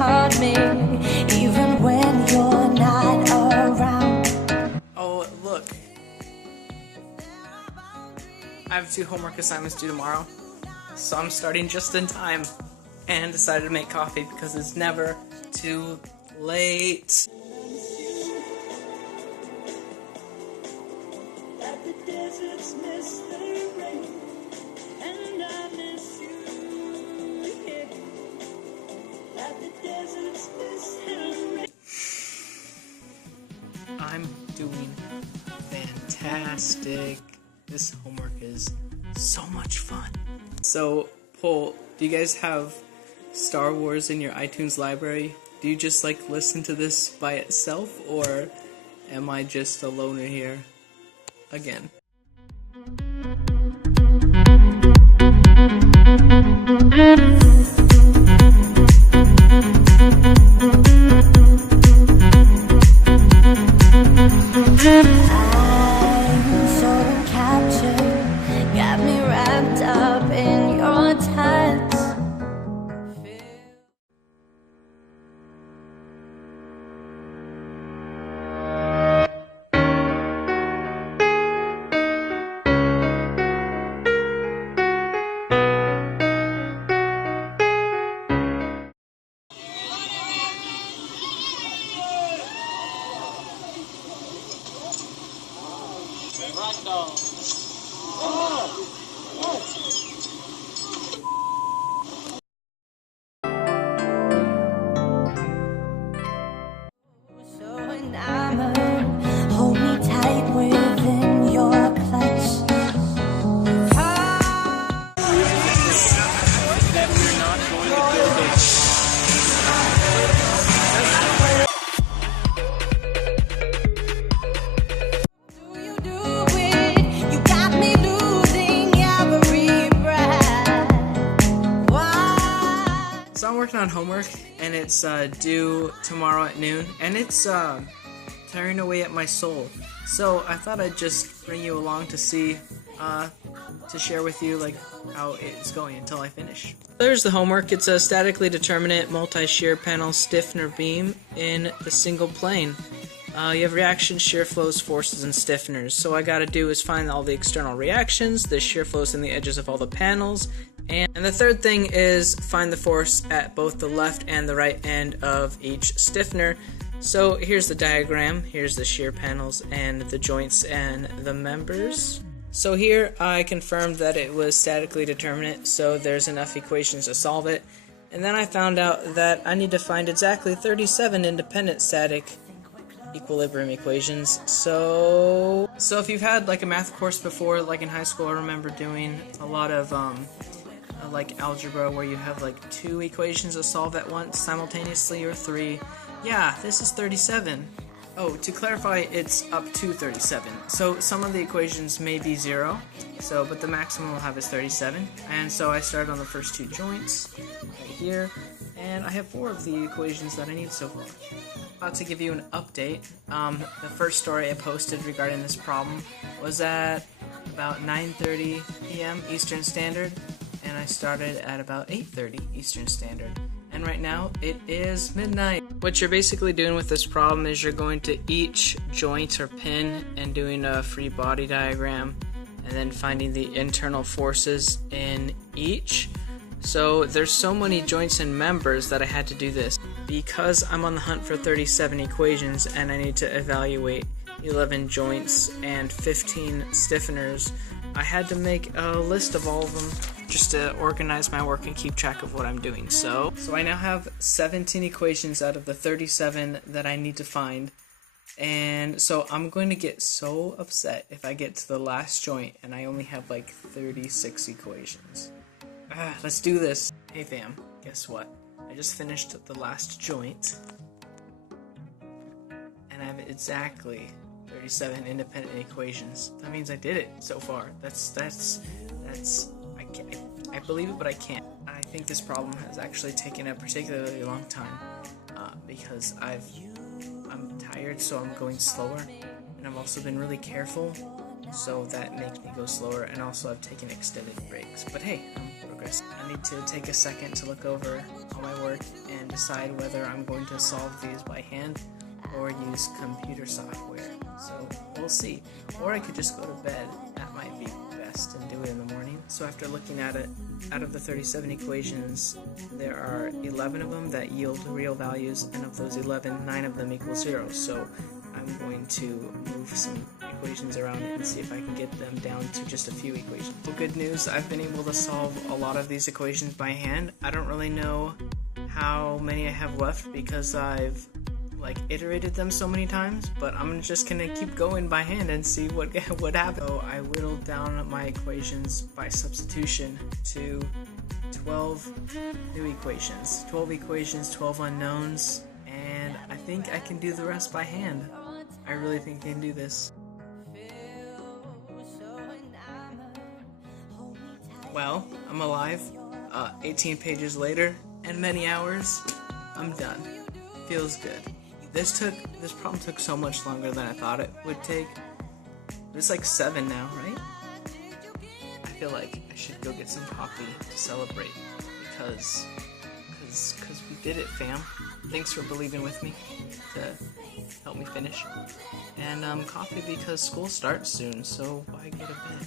taught me, even when you're not around. Oh, look. I have 2 homework assignments due tomorrow, so I'm starting just in time and decided to make coffee because it's never too late. I'm doing fantastic. This homework is so much fun. So, poll, do you guys have Star Wars in your iTunes library? Do you just like listen to this by itself, or am I just a loner here again? Hold me tight within your clutch. That we're not going to build it. Do you do it? You got me losing every breath. Why? So I'm working on homework, and it's due tomorrow at noon, and it's tearing away at my soul. So I thought I'd just bring you along to see, to share with you like how it's going until I finish. There's the homework. It's a statically determinate multi-shear panel stiffener beam in the single plane. You have reactions, shear flows, forces, and stiffeners. So what I gotta do is find all the external reactions, the shear flows in the edges of all the panels, and the third thing is find the force at both the left and the right end of each stiffener. So here's the diagram, here's the shear panels and the joints and the members. So here I confirmed that it was statically determinate, so there's enough equations to solve it. And then I found out that I need to find exactly 37 independent static equilibrium equations. So if you've had like a math course before, like in high school, I remember doing a lot of like algebra where you have like 2 equations to solve at once simultaneously, or 3. Yeah, this is 37. Oh, to clarify, it's up to 37. So some of the equations may be 0, but the maximum we'll have is 37. And so I started on the first 2 joints right here, and I have 4 of the equations that I need so far. To give you an update, the first story I posted regarding this problem was at about 9:30 p.m. Eastern Standard, and I started at about 8:30 Eastern Standard. And right now, it is midnight. What you're basically doing with this problem is you're going to each joint or pin and doing a free body diagram, and then finding the internal forces in each. So there's so many joints and members that I had to do this. Because I'm on the hunt for 37 equations and I need to evaluate 11 joints and 15 stiffeners, I had to make a list of all of them just to organize my work and keep track of what I'm doing. So I now have 17 equations out of the 37 that I need to find. And so I'm going to get so upset if I get to the last joint and I only have like 36 equations. Let's do this. Hey fam, guess what? I just finished the last joint, and I have exactly 37 independent equations. That means I did it so far. I believe it, but I can't. I think this problem has actually taken a particularly long time, because I'm tired, so I'm going slower, and I've also been really careful, so that makes me go slower, and also I've taken extended breaks. But hey, I'm progress. I need to take a second to look over all my work and decide whether I'm going to solve these by hand or use computer software. So we'll see. Or I could just go to bed. That might be best and do it in the morning. So after looking at it, out of the 37 equations, there are 11 of them that yield real values, and of those 11, 9 of them equal 0. So I'm going to move some equations around it and see if I can get them down to just a few equations. Well, good news, I've been able to solve a lot of these equations by hand. I don't really know how many I have left because I've iterated them so many times, but I'm just gonna keep going by hand and see what happens. So I whittled down my equations by substitution to 12 new equations. 12 equations, 12 unknowns, and I think I can do the rest by hand. I really think I can do this. Well, I'm alive. 18 pages later, and many hours, I'm done. Feels good. This problem took so much longer than I thought it would take. It's like 7 now, right? I feel like I should go get some coffee to celebrate because we did it, fam. Thanks for believing with me to help me finish. And coffee because school starts soon, so why go to bed?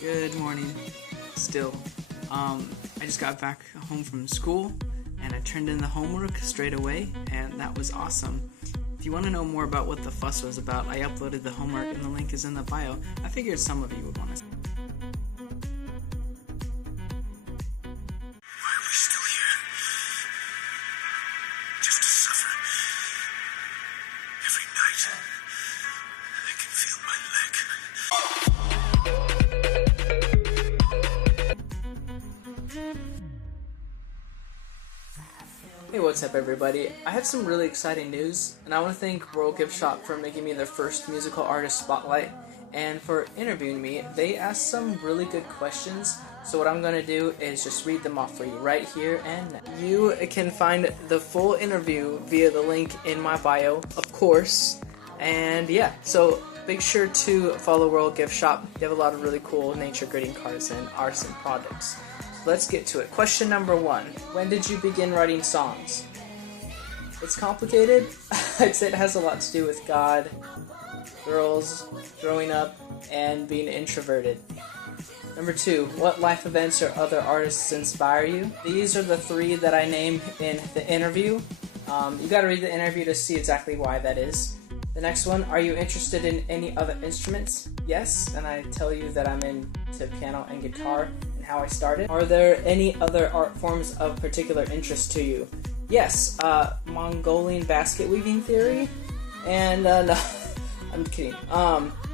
Good morning. Still, I just got back home from school. And I turned in the homework straight away, and that was awesome. If you want to know more about what the fuss was about, I uploaded the homework and the link is in the bio. I figured some of you would want to see. Why are we still here? Just to suffer. Every night, I can feel my leg. Hey, what's up everybody? I have some really exciting news, and I want to thank WHIRL Gift Shop for making me their first musical artist spotlight, and for interviewing me. They asked some really good questions, so what I'm going to do is just read them off for you right here and now. You can find the full interview via the link in my bio, of course, and yeah, so make sure to follow WHIRL Gift Shop. They have a lot of really cool nature greeting cards and artisan products. Let's get to it. Question number 1. When did you begin writing songs? It's complicated. I'd say it has a lot to do with God, girls, growing up, and being introverted. Number 2. What life events or other artists inspire you? These are the 3 that I named in the interview. You gotta read the interview to see exactly why that is. The next one, are you interested in any other instruments? Yes, and I tell you that I'm into piano and guitar. How I started. Are there any other art forms of particular interest to you? Yes, Mongolian basket weaving theory, and no, I'm kidding.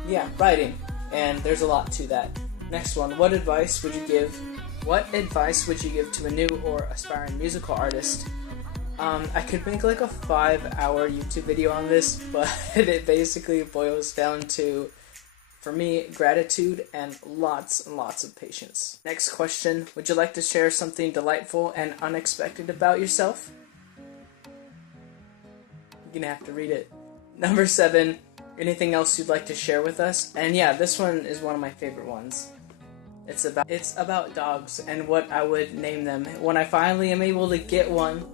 Yeah, writing, and there's a lot to that. Next one, what advice would you give to a new or aspiring musical artist? I could make like a 5-hour YouTube video on this, but it basically boils down to, for me, gratitude and lots of patience. Next question, would you like to share something delightful and unexpected about yourself? You're gonna have to read it. Number 7, anything else you'd like to share with us? And yeah, this one is one of my favorite ones. It's about dogs and what I would name them. When I finally am able to get one,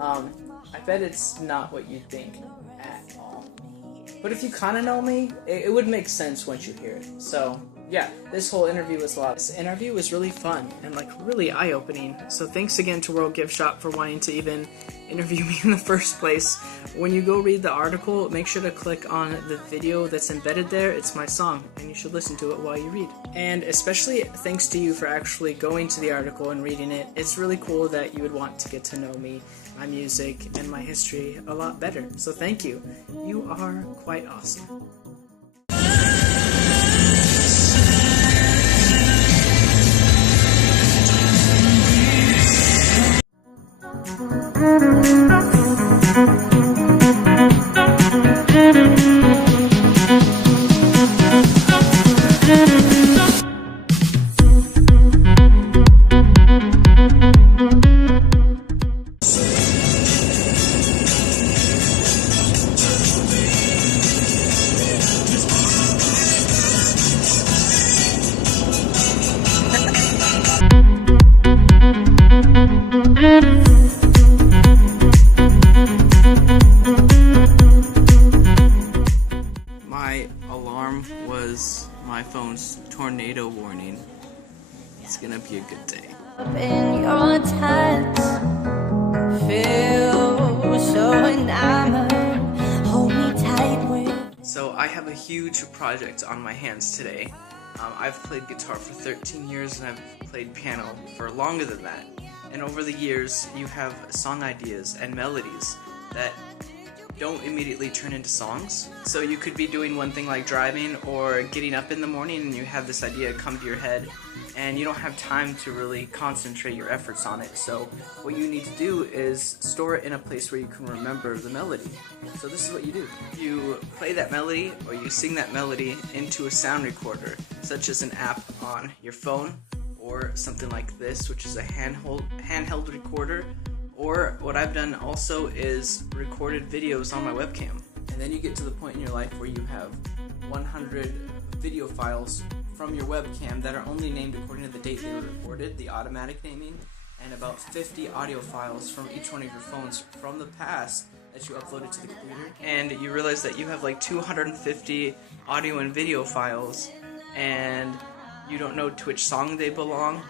I bet it's not what you'd think at all. But if you kind of know me, it would make sense once you hear it. So, yeah, this whole interview was a lot. This interview was really fun and, really eye-opening. So thanks again to WHIRL Gift Shop for wanting to even interview me in the first place. When you go read the article, make sure to click on the video that's embedded there. It's my song, and you should listen to it while you read. And especially thanks to you for actually going to the article and reading it. It's really cool that you would want to get to know me, my music, and my history a lot better. So thank you. You are quite awesome. my phone's tornado warning. It's gonna be a good day. Up in your touch, feel so enamored. Hold me tight with. So I have a huge project on my hands today. I've played guitar for 13 years and I've played piano for longer than that. And over the years, you have song ideas and melodies that don't immediately turn into songs. So you could be doing one thing like driving or getting up in the morning and you have this idea come to your head and you don't have time to really concentrate your efforts on it. So what you need to do is store it in a place where you can remember the melody. So this is what you do. You play that melody or you sing that melody into a sound recorder, such as an app on your phone or something like this, which is a handheld recorder. Or what I've done also is recorded videos on my webcam. And then you get to the point in your life where you have 100 video files from your webcam that are only named according to the date they were recorded, the automatic naming, and about 50 audio files from each one of your phones from the past that you uploaded to the computer. And you realize that you have like 250 audio and video files and you don't know to which song they belong.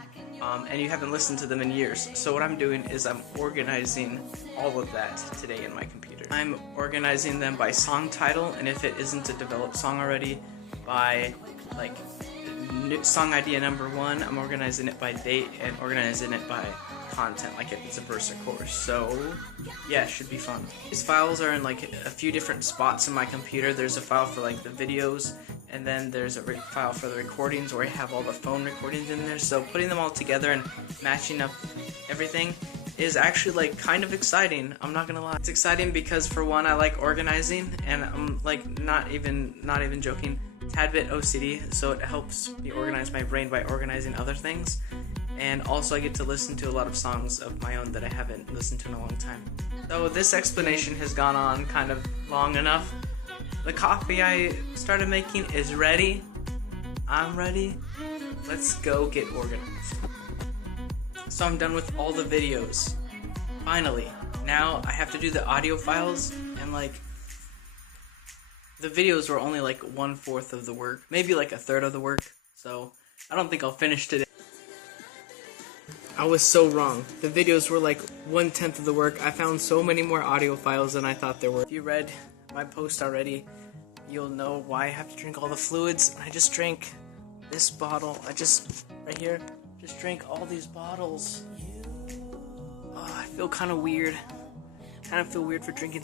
And you haven't listened to them in years. So what I'm doing is I'm organizing all of that today in my computer. I'm organizing them by song title, and if it isn't a developed song already, by like song idea number 1, I'm organizing it by date and organizing it by content, like if it's a verse or chorus. So yeah, it should be fun. These files are in like a few different spots in my computer. There's a file for like the videos, and then there's a file for the recordings where I have all the phone recordings in there. So putting them all together and matching up everything is actually like kind of exciting. I'm not gonna lie. It's exciting because for one, I like organizing, and I'm like not even joking, tad bit OCD, so it helps me organize my brain by organizing other things. And also I get to listen to a lot of songs of my own that I haven't listened to in a long time. So this explanation has gone on kind of long enough. The coffee I started making is ready. I'm ready. Let's go get organized. So I'm done with all the videos. Finally. Now I have to do the audio files, and like the videos were only like 1/4 of the work, maybe like 1/3 of the work. So I don't think I'll finish today. I was so wrong. The videos were like 1/10 of the work. I found so many more audio files than I thought there were. If you read my post already, you'll know why I have to drink all the fluids. I just drank this bottle. Right here, just drank all these bottles. Oh, I feel kind of weird. Kind of feel weird for drinking.